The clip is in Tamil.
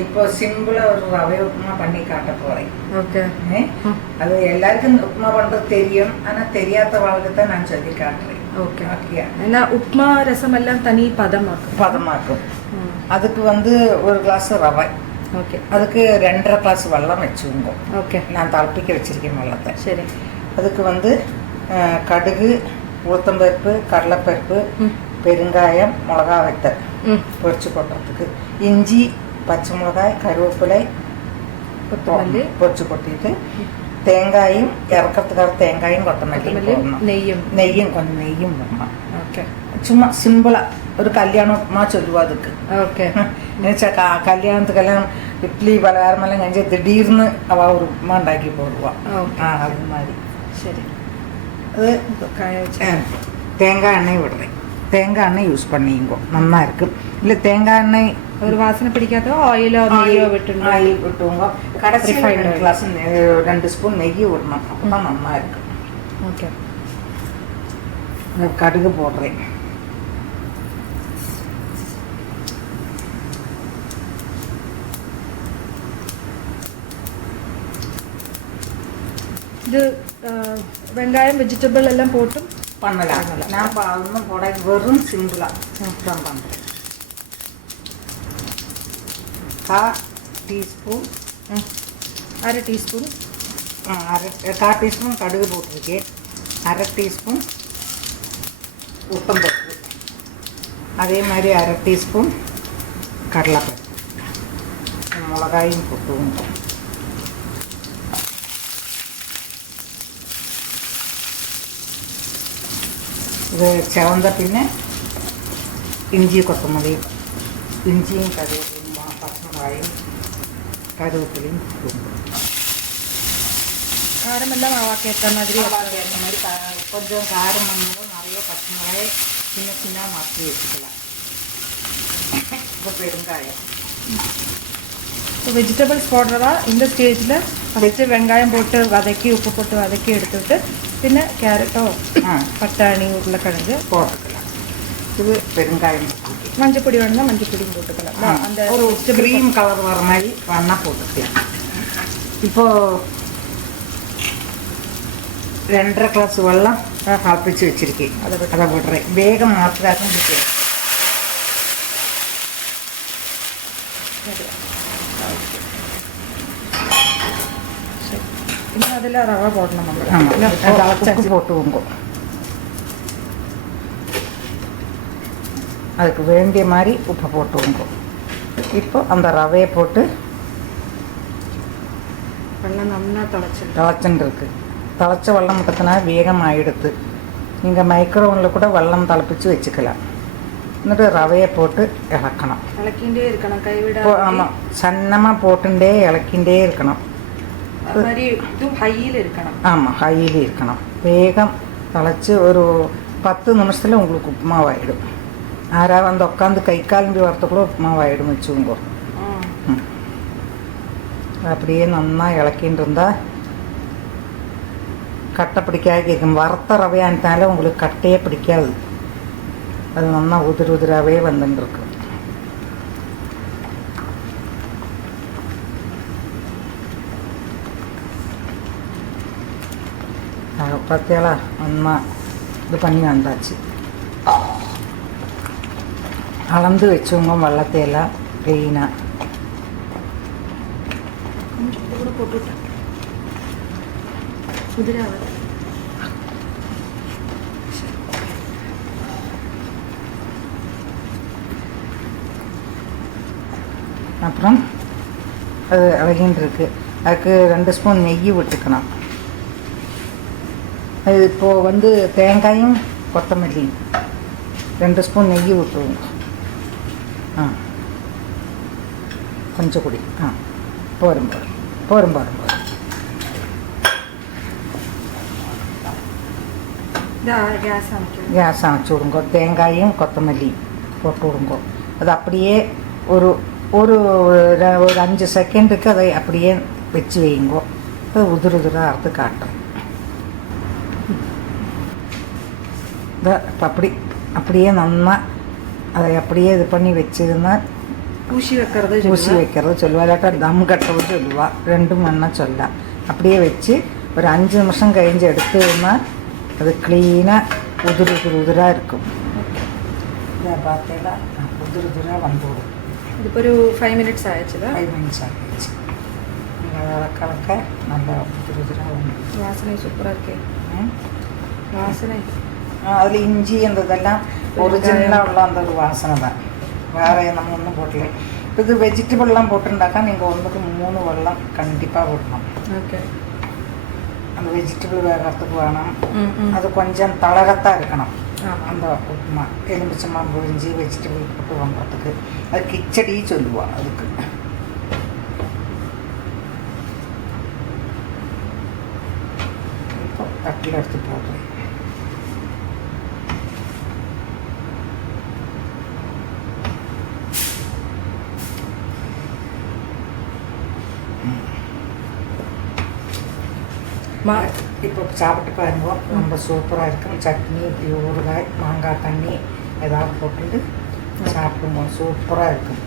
இப்போ சிம்பிளா ஒரு ரவை உப்புமா பண்ணி காட்ட போறேன். ஓகே. அது எல்லாருக்கும் உப்புமா பண்றது தெரியும், ஆனா தெரியாத வாழ்க்கை தான் நான் சொல்லி காட்டுறேன். ஓகே. ஓகே. ஏன்னா உப்புமா ரசம் எல்லாம் தனி பதமாக்கும். அதுக்கு வந்து ஒரு கிளாஸ் ரவை. ஓகே. அதுக்கு 2.5 கிளாஸ் வெல்லம் வச்சுக்கோங்க. ஓகே. நான் தளப்பிக்க வச்சிருக்கேன் வெள்ளத்தை. சரி. அதுக்கு வந்து கடுகு, உளுத்தம்பருப்பு, கடலைப்பருப்பு, பெருங்காயம், மிளகா வத்தல் பொரிச்சு கொட்டுறதுக்கு, இஞ்சி, பச்சை மிளகாய், கருவேப்பிலை, கொத்தமல்லி பொரிச்சு கொட்டிட்டு, தேங்காயும் இறக்கிறதுக்காக தேங்காயும் கொத்தமல்லி, நெய்யும் கொஞ்சம் நெய்யும் போடணும். ஓகே. சும்மா சிம்பிளா ஒரு கல்யாணம் உப்புமா சொல்லுவா அதுக்கு. ஓகே. நினைச்சா கல்யாணத்துக்கெல்லாம் இட்லி பலகாரமெல்லாம் கஞ்சி திடீர்னு அவள் ஒரு உப்புமா உண்டாக்கி போடுவா. அது மாதிரி. சரி. அது தேங்காய் எண்ணெய் விடுறேன். தேங்காய் எண்ணெய் யூஸ் பண்ணிங்கோ, நல்லா இருக்கு. இல்லை தேங்காய் எண்ணெய் ஒரு வாசனை பிடிக்காதோ ஆயிலோ விட்டுங்க. ஆயில் விட்டுவோங்க. கடைசி 2 ஸ்பூன் நெய் விடணும், அப்போ தான் நல்லா இருக்கு. ஓகே. கடுகு போடுறேன். இது வெங்காயம் வெஜிடபிள் எல்லாம் போட்டும் பண்ணலாம். நான் ஒன்றும் போட வெறும் சிம்பிளாக தான் பண்ணுறேன். 1/4 டீஸ்பூன் 1/2 டீஸ்பூன் 1/4 டீஸ்பூன் கடுகு போட்டிருக்கேன். 1/2 டீஸ்பூன் உளுத்தம்பருப்பு, அதே மாதிரி 1/2 டீஸ்பூன் கடலைப்பருப்பு, மிளகாயும் போட்டுவோம். ഇത് ചവന്ത പിന്നെ ഇഞ്ചി കൊത്തമല്ലിയും ഇഞ്ചിയും കറിവേപ്പിലും പച്ചമുളകായും കറിവേപ്പിലയും காரமெல்லாம் ஆவாக்கேற்ற மாதிரி கொஞ்சம் காரம் வந்தாலும் நிறைய பச்சை சின்ன சின்ன மாற்றி வச்சுக்கலாம். இப்போ பெருங்காயம். இப்போ வெஜிடபிள்ஸ் போடுறதா இந்த ஸ்டேஜில் ஃபஸ்ட்டு வெங்காயம் போட்டு வதக்கி உப்பு போட்டு வதக்கி எடுத்துவிட்டு പിന്നെ ക്യാരറ്റോ പട്ടാണി ഉരുളക്കിഴങ്ങ് போட்டுக்கலாம். இது பெருங்காயம், மஞ்சப்பொடி வேணும்னா மஞ்சப்பொடியும் போட்டுக்கலாம். அந்த ஒரு க்ரீன் கலர் வர மாதிரி வேணா போட்டுக்கலாம். இப்போது 2.5 கிளாஸ் வெல்லம் காப்பிச்சு வச்சுருக்கேன், அதை விடுறேன். வேகம் மாத்திராக்கும் பிடிக்கும். இன்னும் அதில் ரவை போடணும். நம்ம போட்டுவோங்க. அதுக்கு வேண்டிய மாதிரி உப்பு போட்டுவோங்க. இப்போ அந்த ரவையை போட்டு வெள்ளம் நல்லா திளச்சுன்னு இருக்கு. திளச்ச வெள்ளம் மட்டுத்தினா வேகம் ஆகிடுது. நீங்கள் மைக்ரோவனில் கூட வெள்ளம் திளப்பிச்சு வச்சுக்கலாம். എന്നിട്ട് ரவையை போட்டு இளக்கணும். இளக்கிண்டே இருக்கணும், கைவிட. ஆமாம், சன்னமாக போட்டுட்டே இளக்கிண்டே இருக்கணும். ஆமாம், ஹையில் இருக்கணும். வேகம் திளச்சி ஒரு 10 நிமிஷத்தில் உங்களுக்கு உப்புமாவாயிடும். ஆறாவது வந்து உட்காந்து கை காலம்பி வரத்துக்குள்ள உப்புமாவாயிடும் வச்சுக்கோங்க. அப்படியே நல்லா இளக்கின்னு இருந்தால் கட்டை பிடிக்காது இருக்கும். வறுத்த ரவையானதால உங்களுக்கு கட்டையே பிடிக்காது. அது நல்லா உதிராகவே வந்துட்டுருக்கு. பார்த்தியாளா, நல்லா இது பண்ணி வந்தாச்சு. அளந்து வச்சுங்க வெள்ளத்தையெல்லாம் க்ளீனாக. அப்புறம் அது அழகின்னு இருக்கு. அதுக்கு 2 ஸ்பூன் நெய் விட்டுக்கணும். அது இப்போது வந்து தேங்காயும் கொத்தமல்லி 2 ஸ்பூன் நெய் விட்டுருவோங்க. கொஞ்சம் குடி. போரும் கேஸ் அணைச்சி விடுங்கோ. தேங்காயும் கொத்தமல்லி போட்டு விடுங்கோ. அது அப்படியே ஒரு 5 செகண்டுக்கு அதை அப்படியே வச்சு வைங்கோ. அது உதிராக அறுத்து காட்டுறேன். அப்படியே நல்லா அதை அப்படியே இது பண்ணி வச்சுருந்தா பூசி வைக்கிறது ஊசி வைக்கிறது சொல்லுவா, இல்லாட்டா தம் கட்டுறது சொல்லுவா. ரெண்டும் வேணா சொல்லலாம். அப்படியே வச்சு ஒரு 5 நிமிஷம் கழிஞ்சு எடுத்தோம்னா அது க்ளீனாக உதிராக இருக்கும். இதை பார்த்தீங்கன்னா உதிராக வந்துவிடும். ഇതിപ്പോ ഒരു 5 മിനിറ്റ്സ് ആയച്ചില്ല. 5 മിനിറ്റ്സ് ആക്കിச்சு. நீங்கள் கலக்க நல்லா உதிராக வந்து வாசனை சூப்பராக இருக்கே. வாசனை அதில் இஞ்சி அந்த இதெல்லாம் ஒரிஜினலாக உள்ள அந்த ஒரு வாசனை தான். வேறு நம்ம ஒன்றும் போட்டல. இப்போ இது வெஜிடபிள்லாம் போட்டுருந்தாக்கா நீங்கள் 1க்கு 3 வெல்லம் கண்டிப்பாக போடணும். ஓகே. அந்த வெஜிடபிள் வேகிறதுக்கு வேணும். அது கொஞ்சம் தளகத்தான் இருக்கணும். அந்த உப்புமா எலுமிச்சமாக புழிஞ்சி வெஜிடபிள் போட்டு வாங்குறதுக்கு அது கிச்சடி சொல்லுவாள். அதுக்கு இப்போ தட்டில் எடுத்து போடுறேன். இப்போ சாப்பிட்டு பாருங்க, ரொம்ப சூப்பராக இருக்கும். சட்னி, இப்படி ஊறுகாய், மாங்காய் தண்ணி ஏதாவது போட்டுட்டு சாப்பிடுங்க, சூப்பராக இருக்கும்.